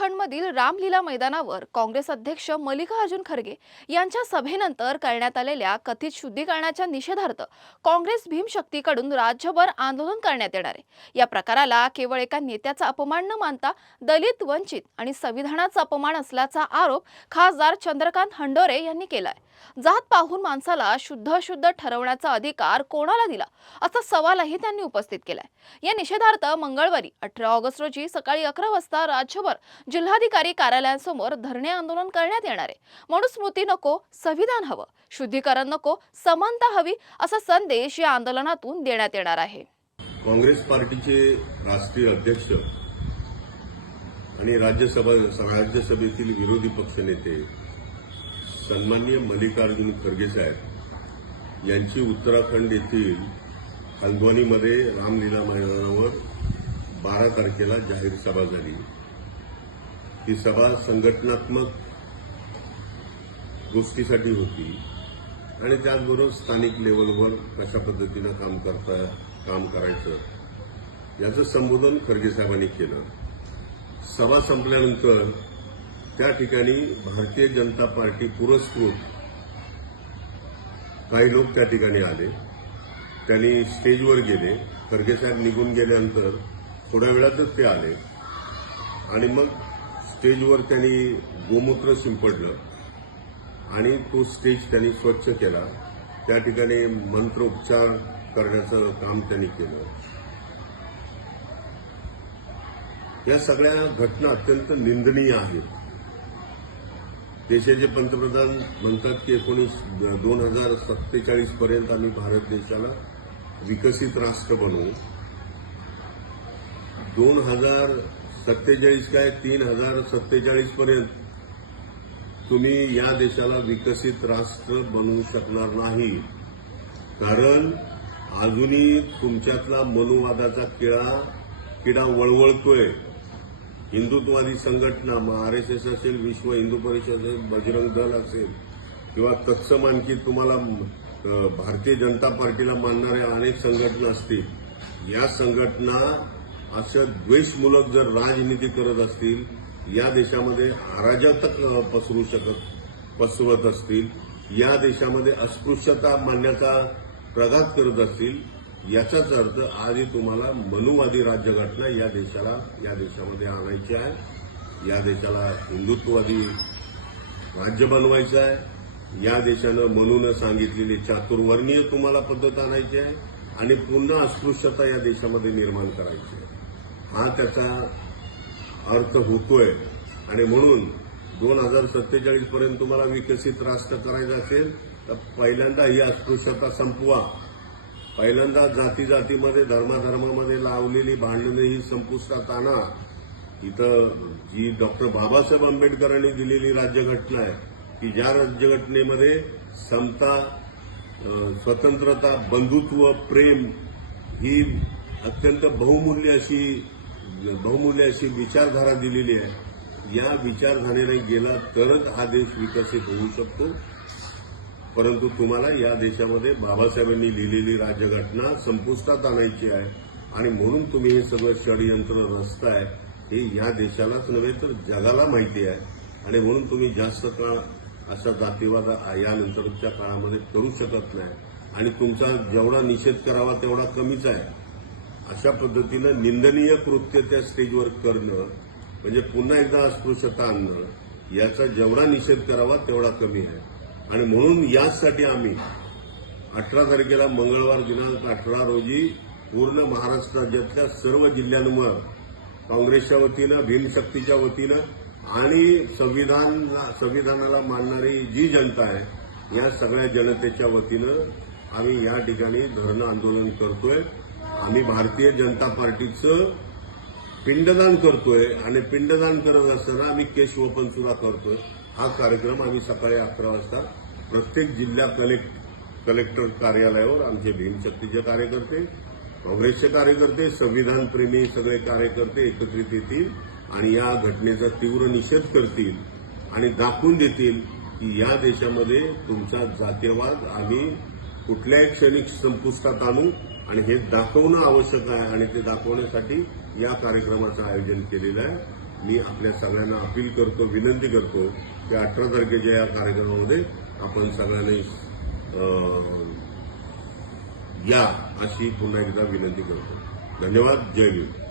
उत्तराखंडमधील रामलीला मैदानावर काँग्रेस अध्यक्ष मल्लिकार्जुन खरगे यांच्या सभेनंतर करण्यात आलेल्या कथित शुद्धीकरणाच्या निषेधार्थ काँग्रेस भीमशक्तीकडून राज्यभर आंदोलन करण्यात येणार आहे। या प्रकाराला केवळ एका नेत्याचा अपमान न मानता दलित, वंचित आणि संविधानाचा अपमान असल्याचा आरोप खासदार चंद्रकांत हंडोरे यांनी केलाय। जात पाहून माणसाला शुद्ध ठरवण्याचा अधिकार कोणाला दिला, असा सवालही त्यांनी उपस्थित केलाय। या निषेधार्थ मंगळवारी 18 ऑगस्ट रोजी सकाळी 11 वाजता राज्यभर जिल्हाधिकारी कार्यालयासमोर धरणे आंदोलन करण्यात येणार आहे। मनुस्मृती नको, संविधान हवं, शुद्धीकरण नको, समानता हवी, असा संदेश या आंदोलनातून देण्यात येणार आहे। काँग्रेस पार्टीचे राष्ट्रीय अध्यक्ष आणि राज्यसभेतील विरोधी पक्षनेते सन्माननीय मल्लिकार्जुन खरगे साहेब यांची उत्तराखंड येथील हल्द्वानीमध्ये रामलीला मैदानावर 12 तारखेला जाहीर सभा झाली। ही सभा संघटनात्मक गोष्टीसाठी होती आणि त्याचबरोबर स्थानिक लेवलवर कशा पद्धतीनं काम करायचं याचं संबोधन खरगे साहेबांनी केलं। सभा संपल्यानंतर त्या ठिकाणी भारतीय जनता पार्टी पुरस्कृत काही लोक त्या ठिकाणी आले। त्यांनी स्टेजवर गेले। खरगे साहेब निघून गेल्यानंतर थोड्या वेळातच ते आले आणि मग स्टेजवर त्यांनी गोमूत्र शिंपडलं आणि तो स्टेज त्यांनी स्वच्छ केला। त्या ठिकाणी मंत्रोच्चार करण्याचं काम त्यांनी केलं। या सगळ्या घटना अत्यंत निंदनीय आहेत। देशाचे पंतप्रधान म्हणतात की 2047 पर्यंत आम्ही भारत देशाला विकसित राष्ट्र बनवू। 2047 काय 3047 पर्यंत तुम्ही या देशाला विकसित राष्ट्र बनवू शकणार नाही, कारण अजूनही तुमच्यातला मनुवादाचा किडा वळवळतोय। हिंदुत्ववादी संघटना, RSS असेल, विश्व हिंदू परिषद असेल, बजरंग दल असेल किंवा तत्सम आणखी तुम्हाला भारतीय जनता पार्टीला मानणाऱ्या अनेक संघटना असतील, या संघटना अशा द्वेषमूलक जर राजनीती करत असतील, या देशामध्ये अराजकता पसरवत असतील, या देशामध्ये अस्पृश्यता मानण्याचा प्रघात करत असतील, याचाच अर्थ आधी तुम्हाला मनुवादी राज्यघटना या देशामध्ये आणायची आहे। या देशाला हिंदुत्ववादी राज्य बनवायचं आहे। या देशानं मनूनं सांगितलेली चातुर्वर्णीय तुम्हाला पद्धत आणायची आहे आणि पुन्हा अस्पृश्यता या देशामध्ये निर्माण करायची आहे। हा त्याचा अर्थ होतोय आणि म्हणून 2047 पर्यंत तुम्हाला विकसित राष्ट्र करायचं असेल तर पहिल्यांदा ही अस्पृश्यता संपवा। पहिल्यांदा जातीमध्ये धर्मामध्ये लावलेली भांडणे ही संपुष्टात आणा। इथं जी डॉक्टर बाबासाहेब आंबेडकरांनी दिलेली राज्यघटना आहे की ज्या राज्यघटनेमध्ये समता, स्वतंत्रता, बंधुत्व, प्रेम ही अत्यंत बहुमूल्य अशी विचारधारा दिलेली आहे। या विचारधारेने गेला तरच हा देश विकसित होऊ शकतो। परंतु तुम्हाला या देशामध्ये बाबासाहेबांनी लिहिलेली राज्यघटना संपुष्टात आणायची आहे आणि म्हणून तुम्ही हे सगळं षडयंत्र रचताय हे या देशालाच नव्हे तर जगाला माहिती आहे आणि म्हणून तुम्ही जास्त काळ असा जातीवाद यानंतरच्या काळामध्ये करू शकत नाही आणि तुमचा जेवढा निषेध करावा तेवढा कमीच आहे। अशा पद्धतीनं निंदनीय कृत्य त्या स्टेजवर करणं म्हणजे पुन्हा एकदा अस्पृश्यता आणणं, याचा जेवढा निषेध करावा तेवढा कमी आहे आणि म्हणून याचसाठी आम्ही 18 तारखेला मंगळवार दिनांक 18 रोजी पूर्ण महाराष्ट्र राज्यातल्या सर्व जिल्ह्यांवर काँग्रेसच्या वतीनं, भीमशक्तीच्या वतीनं आणि संविधानाला मानणारी जी जनता आहे या सगळ्या जनतेच्या वतीनं आम्ही या ठिकाणी धरणं आंदोलन करतोय। आम्ही भारतीय जनता पार्टीचं पिंडदान करतोय आणि पिंडदान करत असताना आम्ही केशवपन सुद्धा करतोय। हा कार्यक्रम आम्ही सकाळी 11 वाजता प्रत्येक जिल्हा कलेक्टर कार्यालयावर आमचे भीमशक्तीचे कार्यकर्ते, काँग्रेसचे कार्यकर्ते, संविधानप्रेमी सगळे कार्यकर्ते एकत्रित येतील आणि या घटनेचा तीव्र निषेध करतील आणि दाखवून देतील की या देशामध्ये तुमचा जातीयवाद आम्ही कुठल्याही क्षणी संपुष्टात आणू आणि हे दाखवणं आवश्यक आहे आणि ते दाखवण्यासाठी या कार्यक्रमाचं आयोजन केलेलं आहे। मी आपल्या सगळ्यांना अपील करतो, विनंती करतो की 18 तारखेच्या या कार्यक्रमामध्ये आपण सगळ्यांनी या अशी पुन्हा एकदा विनंती करतो. धन्यवाद. जय भीम.